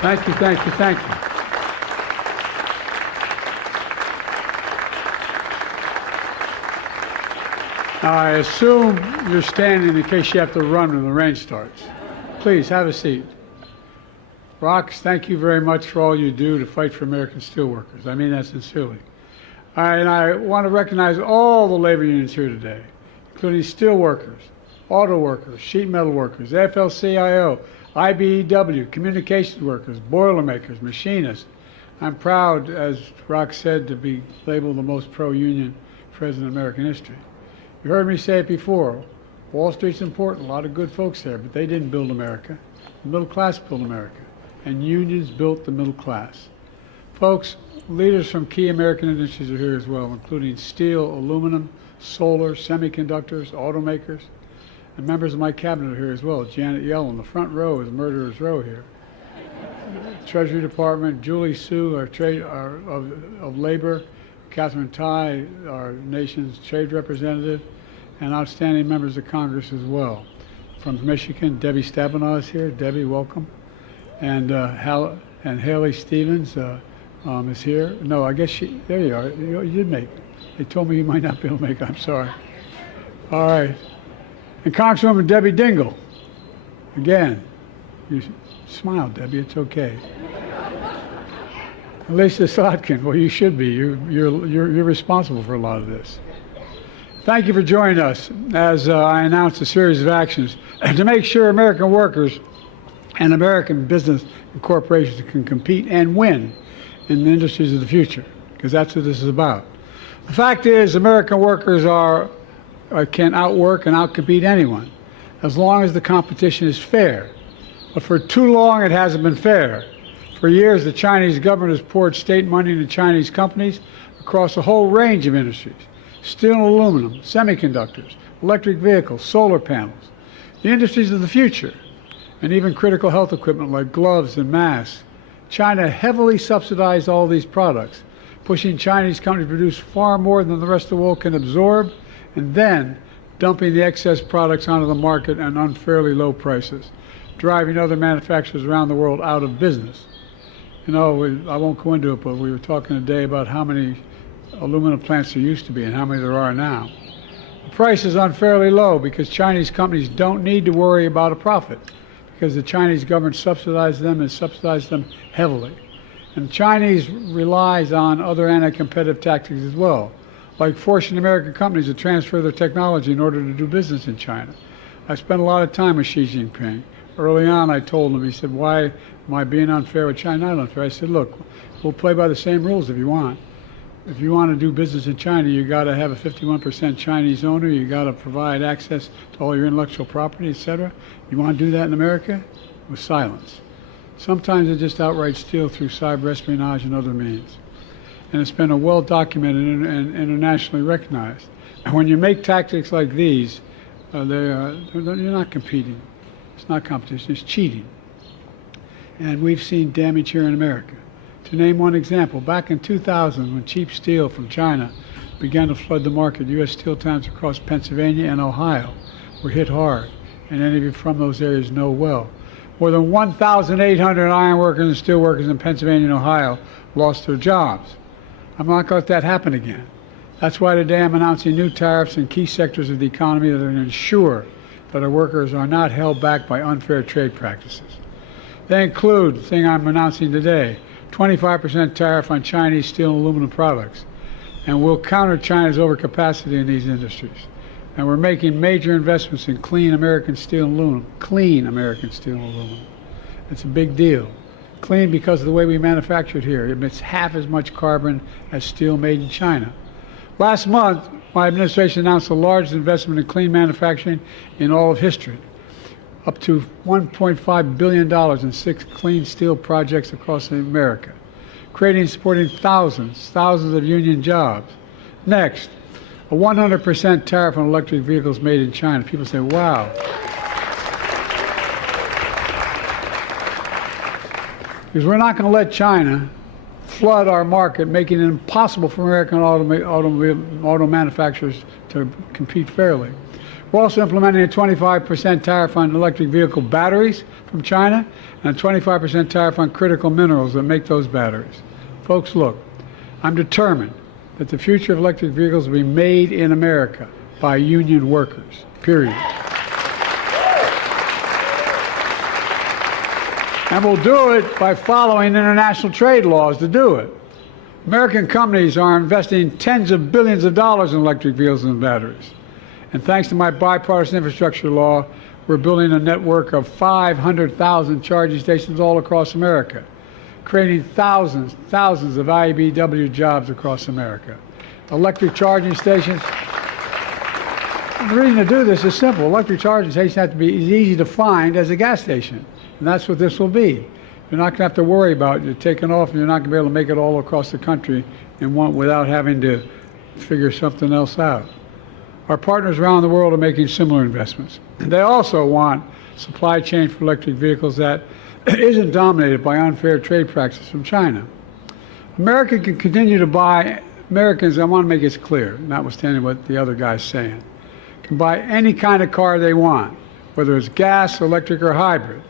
Thank you, thank you, thank you. I assume you're standing in case you have to run when the rain starts. Please, have a seat. Rox, thank you very much for all you do to fight for American steelworkers. I mean that sincerely. All right, and I want to recognize all the labor unions here today, including steelworkers, auto workers, sheet metal workers, AFL-CIO, IBEW, communications workers, boilermakers, machinists. I'm proud, as Rox said, to be labeled the most pro-union president in American history. You heard me say it before. Wall Street's important, a lot of good folks there, but they didn't build America. The middle class built America, and unions built the middle class. Folks, leaders from key American industries are here as well, including steel, aluminum, solar, semiconductors, automakers, and members of my cabinet are here as well. Janet Yellen, the front row is Murderer's Row here. Treasury Department, Julie Su, of Labor, Catherine Tai, our nation's trade representative, and outstanding members of Congress as well. From Michigan, Debbie Stabenow is here. Debbie, welcome. And Haley Stevens is here. No, I guess there you are. You did make it. They told me you might not be able to make it. I'm sorry. All right. And Congresswoman Debbie Dingell. Again, you smile, Debbie. It's okay. Lisa Slotkin, well, you should be. You're responsible for a lot of this. Thank you for joining us as I announce a series of actions to make sure American workers and American business and corporations can compete and win in the industries of the future, because that's what this is about. The fact is, American workers can outwork and outcompete anyone as long as the competition is fair. But for too long, it hasn't been fair. For years, the Chinese government has poured state money into Chinese companies across a whole range of industries: steel and aluminum, semiconductors, electric vehicles, solar panels, the industries of the future, and even critical health equipment like gloves and masks. China heavily subsidized all these products, pushing Chinese companies to produce far more than the rest of the world can absorb, and then dumping the excess products onto the market at unfairly low prices, driving other manufacturers around the world out of business. You know, I won't go into it, but we were talking today about how many aluminum plants there used to be and how many there are now. The price is unfairly low because Chinese companies don't need to worry about a profit, because the Chinese government subsidizes them and subsidizes them heavily. And the Chinese relies on other anti-competitive tactics as well, like forcing American companies to transfer their technology in order to do business in China. I spent a lot of time with Xi Jinping. Early on, I told him, he said, why am I being unfair with China? Not unfair. I said, look, we'll play by the same rules if you want. If you want to do business in China, you got to have a 51% Chinese owner. You got to provide access to all your intellectual property, etc. You want to do that in America? With silence. Sometimes they just outright steal through cyber espionage and other means. And it's been well documented and internationally recognized. And when you make tactics like these, you're not competing. It's not competition, it's cheating. And we've seen damage here in America. To name one example, back in 2000, when cheap steel from China began to flood the market, U.S. steel plants across Pennsylvania and Ohio were hit hard. And any of you from those areas know well. More than 1,800 iron workers and steel workers in Pennsylvania and Ohio lost their jobs. I'm not going to let that happen again. That's why today I'm announcing new tariffs in key sectors of the economy that are going to ensure that our workers are not held back by unfair trade practices. They include the thing I'm announcing today: 25% tariff on Chinese steel and aluminum products, and we'll counter China's overcapacity in these industries. And we're making major investments in clean American steel and aluminum. Clean American steel and aluminum. It's a big deal. Clean because of the way we manufacture it here. It emits half as much carbon as steel made in China. Last month, my administration announced the largest investment in clean manufacturing in all of history, up to $1.5 billion in 6 clean steel projects across America, creating and supporting thousands of union jobs. Next, a 100% tariff on electric vehicles made in China. People say, wow. Because we're not going to let China flood our market, making it impossible for American auto manufacturers to compete fairly. We're also implementing a 25% tariff on electric vehicle batteries from China and a 25% tariff on critical minerals that make those batteries. Folks, look, I'm determined that the future of electric vehicles will be made in America by union workers, period. And we'll do it by following international trade laws to do it. American companies are investing tens of billions of dollars in electric vehicles and batteries. And thanks to my bipartisan infrastructure law, we're building a network of 500,000 charging stations all across America, creating thousands of IBEW jobs across America. Electric charging stations. And the reason to do this is simple. Electric charging stations have to be as easy to find as a gas station. And that's what this will be. You're not going to have to worry about it. You're taking off and you're not going to be able to make it all across the country without having to figure something else out. Our partners around the world are making similar investments. They also want supply chain for electric vehicles that isn't dominated by unfair trade practices from China. America can continue to buy, Americans, I want to make this clear, notwithstanding what the other guy's saying, can buy any kind of car they want, whether it's gas, electric, or hybrid.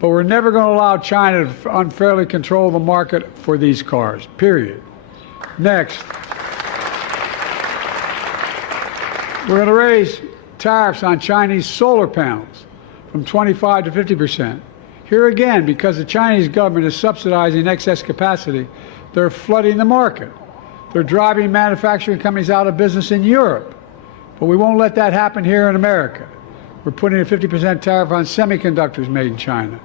But we're never going to allow China to unfairly control the market for these cars, period. Next, we're going to raise tariffs on Chinese solar panels from 25 to 50%. Here again, because the Chinese government is subsidizing excess capacity, they're flooding the market. They're driving manufacturing companies out of business in Europe. But we won't let that happen here in America. We're putting a 50% tariff on semiconductors made in China.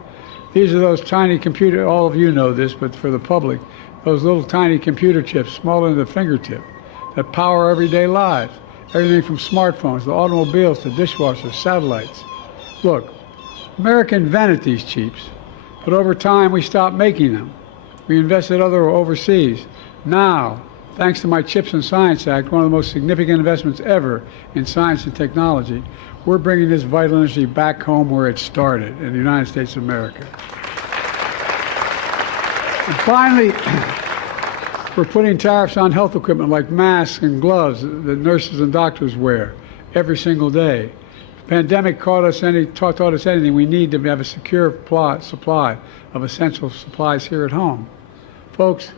These are those tiny computer, all of you know this, but for the public, those little tiny computer chips, smaller than the fingertip, that power everyday lives. Everything from smartphones, to automobiles, to dishwashers, satellites. Look, America invented these chips, but over time we stopped making them. We invested overseas. Now, thanks to my CHIPS and Science Act, one of the most significant investments ever in science and technology, we're bringing this vital industry back home where it started, in the United States of America. And finally, we're putting tariffs on health equipment like masks and gloves that nurses and doctors wear every single day. The pandemic taught us anything. We need to have a secure supply of essential supplies here at home. Folks,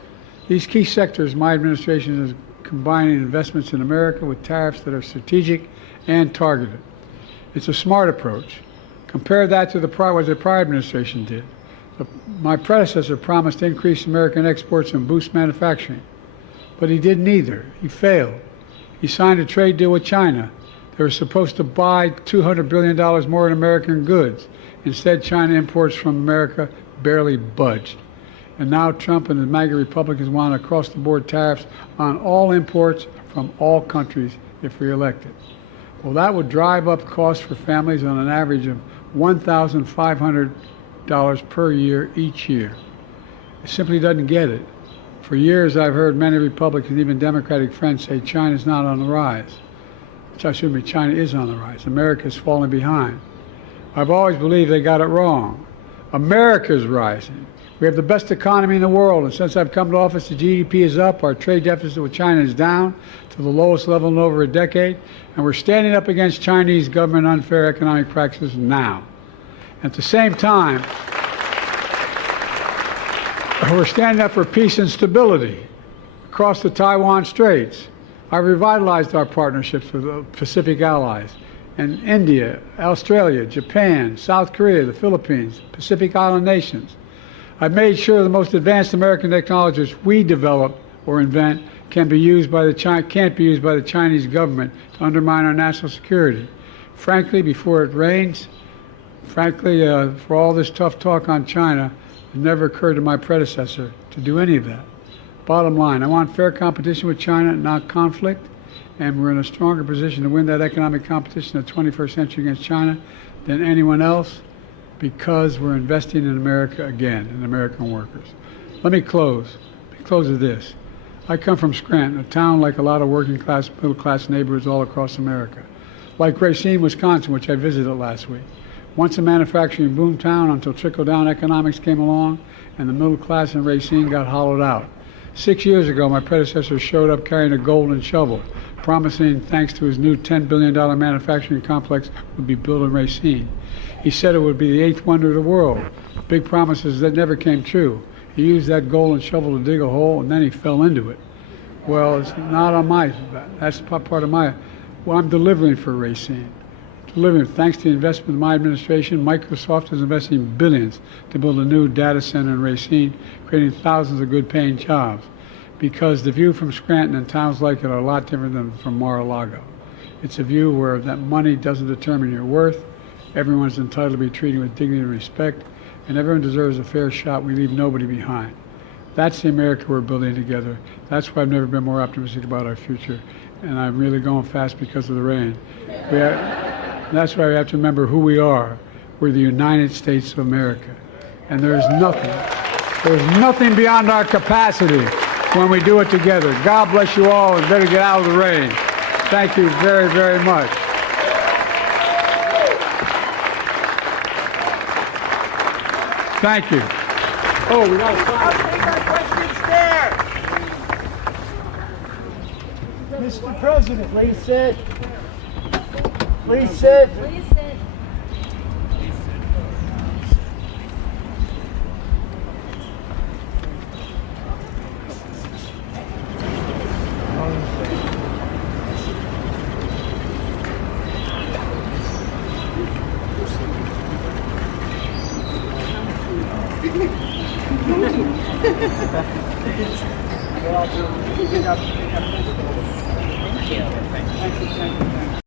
these key sectors, my administration is combining investments in America with tariffs that are strategic and targeted. It's a smart approach. Compare that to what the prior administration did. My predecessor promised to increase American exports and boost manufacturing, but he did neither. He failed. He signed a trade deal with China. They were supposed to buy $200 billion more in American goods. Instead, China imports from America barely budged. And now Trump and the MAGA Republicans want across-the-board tariffs on all imports from all countries if reelected. Well, that would drive up costs for families on an average of $1,500 per year each year. It simply doesn't get it. For years, I've heard many Republicans, even Democratic friends, say China's not on the rise. China is on the rise. America's falling behind. I've always believed they got it wrong. America's rising. We have the best economy in the world, and since I've come to office, the GDP is up, our trade deficit with China is down to the lowest level in over a decade, and we're standing up against Chinese government unfair economic practices now. At the same time, we're standing up for peace and stability across the Taiwan Straits. I revitalized our partnerships with the Pacific allies and India, Australia, Japan, South Korea, the Philippines, Pacific Island nations. I've made sure the most advanced American technologies we develop or invent can't be used by the Chinese government to undermine our national security. Frankly, before it rains, for all this tough talk on China, it never occurred to my predecessor to do any of that. Bottom line, I want fair competition with China, not conflict, and we're in a stronger position to win that economic competition in the 21st century against China than anyone else, because we're investing in America again, in American workers. Let me close with this. I come from Scranton, a town like a lot of working class, middle class neighborhoods all across America. Like Racine, Wisconsin, which I visited last week. Once a manufacturing boom town until trickle-down economics came along and the middle class in Racine got hollowed out. 6 years ago, my predecessor showed up carrying a golden shovel, promising, thanks to his new $10 billion manufacturing complex, would be built in Racine. He said it would be the eighth wonder of the world. Big promises that never came true. He used that golden shovel to dig a hole, and then he fell into it. Well, it's not on that's part of my, well, I'm delivering for Racine. Delivering, thanks to the investment of my administration, Microsoft is investing billions to build a new data center in Racine, creating thousands of good-paying jobs. Because the view from Scranton and towns like it are a lot different than from Mar-a-Lago. It's a view where that money doesn't determine your worth. Everyone's entitled to be treated with dignity and respect, and everyone deserves a fair shot. We leave nobody behind. That's the America we're building together. That's why I've never been more optimistic about our future, and I'm really going fast because of the rain. That's why we have to remember who we are. We're the United States of America, and there's nothing beyond our capacity when we do it together. God bless you all, and better get out of the rain. Thank you very, very much. Thank you. Oh, we got to I'll take our questions there. Mr. President, please sit. Please sit. Please sit. Thank you.